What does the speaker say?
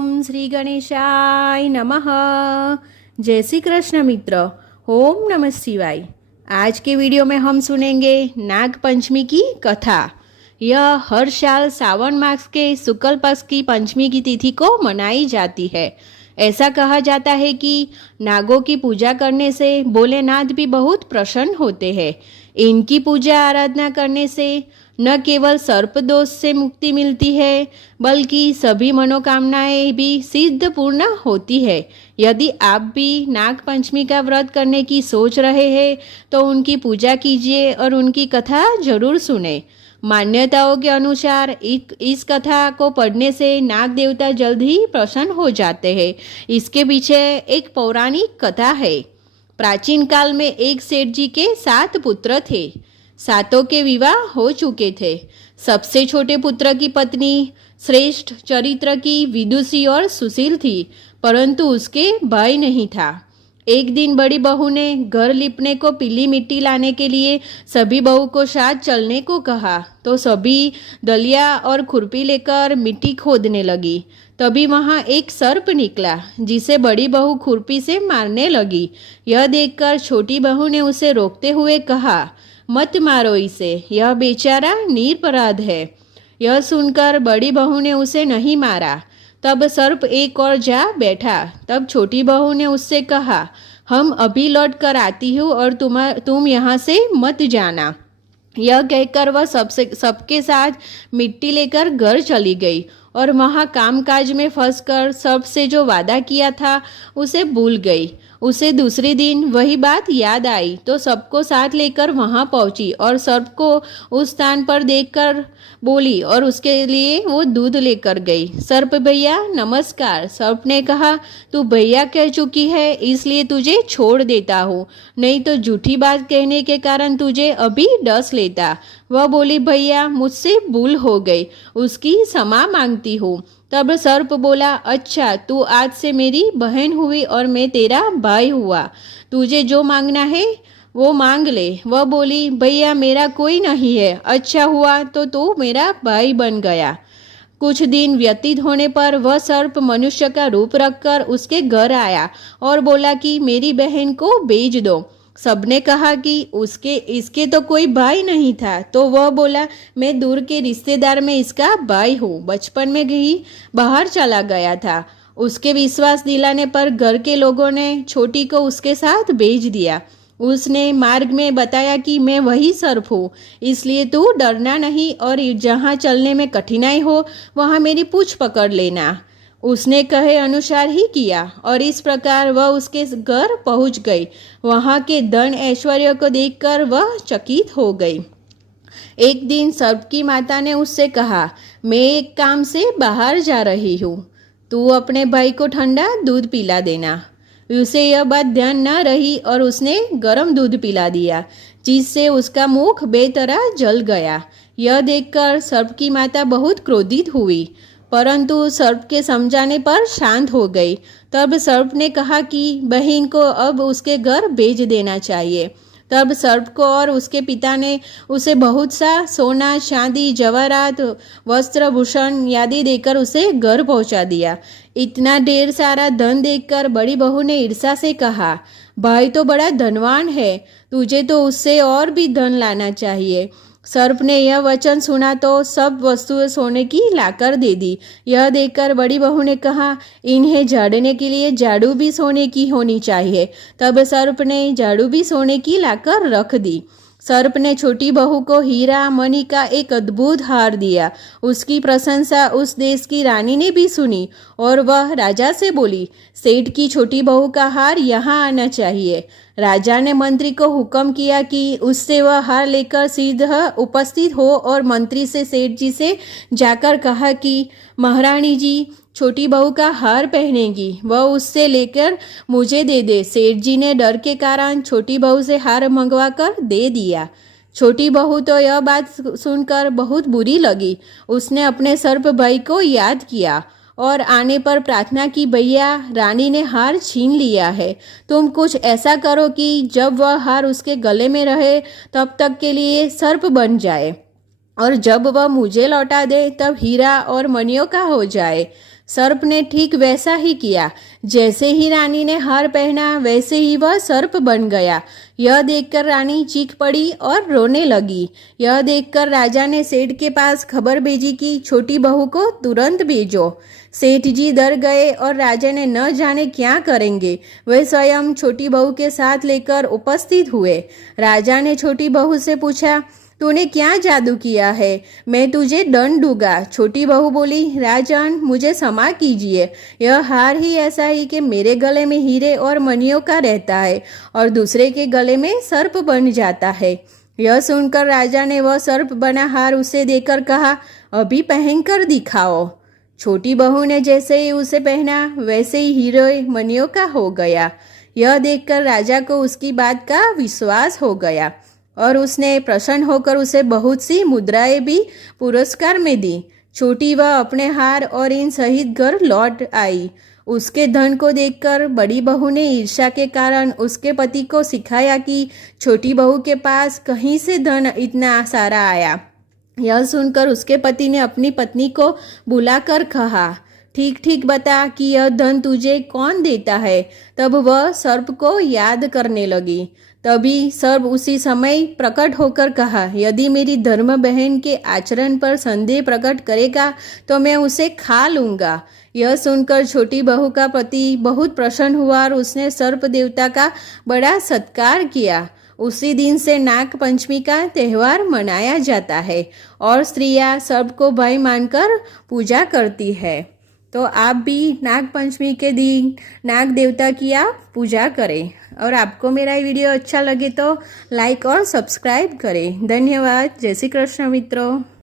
ओम श्री गणेशाय नमः। जय श्री कृष्ण मित्र। ओम नमः शिवाय। आज के वीडियो में हम सुनेंगे नाग पंचमी की कथा। यह हर साल सावन मास के शुक्ल पक्ष की पंचमी की तिथि को मनाई जाती है। ऐसा कहा जाता है कि नागों की पूजा करने से भोलेनाथ भी बहुत प्रसन्न होते हैं। इनकी पूजा आराधना करने से न केवल सर्प दोष से मुक्ति मिलती है बल्कि सभी मनोकामनाएं भी सिद्ध पूर्ण होती है। यदि आप भी नाग पंचमी का व्रत करने की सोच रहे हैं तो उनकी पूजा कीजिए और उनकी कथा जरूर सुने। मान्यताओं के अनुसार इस कथा को पढ़ने से नाग देवता जल्द ही प्रसन्न हो जाते हैं। इसके पीछे एक पौराणिक कथा है। प्राचीन काल में एक सेठ जी के 7 पुत्र थे। सातों के विवाह हो चुके थे। सबसे छोटे पुत्र की पत्नी श्रेष्ठ चरित्र की विदुषी और सुशील थी, परंतु उसके भाई नहीं था। एक दिन बड़ी बहू ने घर लिपने को पीली मिट्टी लाने के लिए सभी बहू को साथ चलने को कहा तो सभी दलिया और खुरपी लेकर मिट्टी खोदने लगी। तभी वहां एक सर्प निकला जिसे बड़ी बहू खुरपी से मारने लगी। यह देखकर छोटी बहू ने उसे रोकते हुए कहा, मत मारो इसे, यह बेचारा निरपराध है। यह सुनकर बड़ी बहू ने उसे नहीं मारा। तब सर्प एक और जा बैठा। तब छोटी बहू ने उससे कहा, हम अभी लौट कर आती हूँ और तुम यहाँ से मत जाना। यह कहकर वह सबके साथ मिट्टी लेकर घर चली गई और वहाँ कामकाज में फंसकर सर्प से जो वादा किया था उसे भूल गई। उसे दूसरे दिन वही बात याद आई तो सबको साथ लेकर वहां पहुंची और सर्प को उस स्थान पर देखकर बोली और उसके लिए वो दूध लेकर गई। सर्प भैया नमस्कार। सर्प ने कहा, तू भैया कह चुकी है इसलिए तुझे छोड़ देता हूँ, नहीं तो झूठी बात कहने के कारण तुझे अभी डस लेता। वह बोली, भैया मुझसे भूल हो गई, उसकी क्षमा मांगती हूँ। तब सर्प बोला, अच्छा तू आज से मेरी बहन हुई और मैं तेरा भाई हुआ, तुझे जो मांगना है वो मांग ले। वह बोली, भैया मेरा कोई नहीं है, अच्छा हुआ तो तू मेरा भाई बन गया। कुछ दिन व्यतीत होने पर वह सर्प मनुष्य का रूप रखकर उसके घर आया और बोला कि मेरी बहन को बेच दो। सबने कहा कि इसके तो कोई भाई नहीं था, तो वह बोला, मैं दूर के रिश्तेदार में इसका भाई हूँ, बचपन में ही बाहर चला गया था। उसके विश्वास दिलाने पर घर के लोगों ने छोटी को उसके साथ भेज दिया। उसने मार्ग में बताया कि मैं वही सर्प हूँ, इसलिए तू डरना नहीं और जहाँ चलने में कठिनाई हो वहाँ मेरी पूंछ पकड़ लेना। उसने कहे अनुसार ही किया और इस प्रकार वह उसके घर पहुंच गई। वहां के धन ऐश्वर्य को देखकर वह चकित हो गई। एक दिन सर्प की माता ने उससे कहा, मैं एक काम से बाहर जा रही हूँ, तू अपने भाई को ठंडा दूध पिला देना। उसे यह बात ध्यान न रही और उसने गर्म दूध पिला दिया, जिससे उसका मुख बेतरह जल गया। यह देखकर सर्प की माता बहुत क्रोधित हुई, परंतु सर्प के समझाने पर शांत हो गई। तब सर्प ने कहा कि बहन को अब उसके घर भेज देना चाहिए। तब सर्प को और उसके पिता ने उसे बहुत सा सोना चांदी जवाहरात वस्त्र भूषण आदि देकर उसे घर पहुंचा दिया। इतना ढेर सारा धन देखकर बड़ी बहू ने ईर्ष्या से कहा, भाई तो बड़ा धनवान है, तुझे तो उससे और भी धन लाना चाहिए। सर्प ने यह वचन सुना तो सब वस्तुएं सोने की लाकर दे दी। यह देखकर बड़ी बहू ने कहा, इन्हें झाड़ने के लिए झाड़ू भी सोने की होनी चाहिए। तब सर्प ने झाड़ू भी सोने की लाकर रख दी। सर्प ने छोटी बहू को हीरा मणि का एक अद्भुत हार दिया। उसकी प्रशंसा उस देश की रानी ने भी सुनी और वह राजा से बोली, सेठ की छोटी बहू का हार यहाँ आना चाहिए। राजा ने मंत्री को हुक्म किया कि उससे वह हार लेकर सीधा उपस्थित हो और मंत्री से सेठ जी से जाकर कहा कि महारानी जी छोटी बहू का हार पहनेगी, वह उससे लेकर मुझे दे दे। सेठ जी ने डर के कारण छोटी बहू से हार मंगवा कर दे दिया। छोटी बहू तो यह बात सुनकर बहुत बुरी लगी। उसने अपने सर्प भाई को याद किया और आने पर प्रार्थना की, भैया रानी ने हार छीन लिया है, तुम कुछ ऐसा करो कि जब वह हार उसके गले में रहे तब तक के लिए सर्प बन जाए और जब वह मुझे लौटा दे तब हीरा और मणियों का हो जाए। सर्प ने ठीक वैसा ही किया। जैसे ही रानी ने हार पहना वैसे ही वह सर्प बन गया। यह देखकर रानी चीख पड़ी और रोने लगी। यह देखकर राजा ने सेठ के पास खबर भेजी कि छोटी बहू को तुरंत भेजो। सेठ जी डर गए और राजा ने न जाने क्या करेंगे, वे स्वयं छोटी बहू के साथ लेकर उपस्थित हुए। राजा ने छोटी बहू से पूछा, तूने क्या जादू किया है? मैं तुझे दंड दूंगा। छोटी बहू बोली, राजन मुझे क्षमा कीजिए, यह हार ही ऐसा ही कि मेरे गले में हीरे और मणियों का रहता है और दूसरे के गले में सर्प बन जाता है। यह सुनकर राजा ने वह सर्प बना हार उसे देकर कहा, अभी पहन कर दिखाओ। छोटी बहू ने जैसे ही उसे पहना वैसे ही हीरे मणियों का हो गया। यह देखकर राजा को उसकी बात का विश्वास हो गया और उसने प्रसन्न होकर उसे बहुत सी मुद्राएं भी पुरस्कार में दी। छोटी वह अपने हार और इन सहित घर लौट आई। उसके धन को देखकर बड़ी बहू ने ईर्ष्या के कारण उसके पति को सिखाया कि छोटी बहू के पास कहीं से धन इतना सारा आया। यह सुनकर उसके पति ने अपनी पत्नी को बुलाकर कहा, ठीक ठीक बता कि यह धन तुझे कौन देता है। तब वह सर्प को याद करने लगी। तभी सर्प उसी समय प्रकट होकर कहा, यदि मेरी धर्म बहन के आचरण पर संदेह प्रकट करेगा तो मैं उसे खा लूँगा। यह सुनकर छोटी बहू का पति बहुत प्रसन्न हुआ और उसने सर्प देवता का बड़ा सत्कार किया। उसी दिन से नाग पंचमी का त्यौहार मनाया जाता है और स्त्रियां सर्प को भाई मानकर पूजा करती है। तो आप भी नाग पंचमी के दिन नाग देवता की आप पूजा करें। और आपको मेरा ये वीडियो अच्छा लगे तो लाइक और सब्सक्राइब करें। धन्यवाद। जय श्री कृष्ण मित्रों।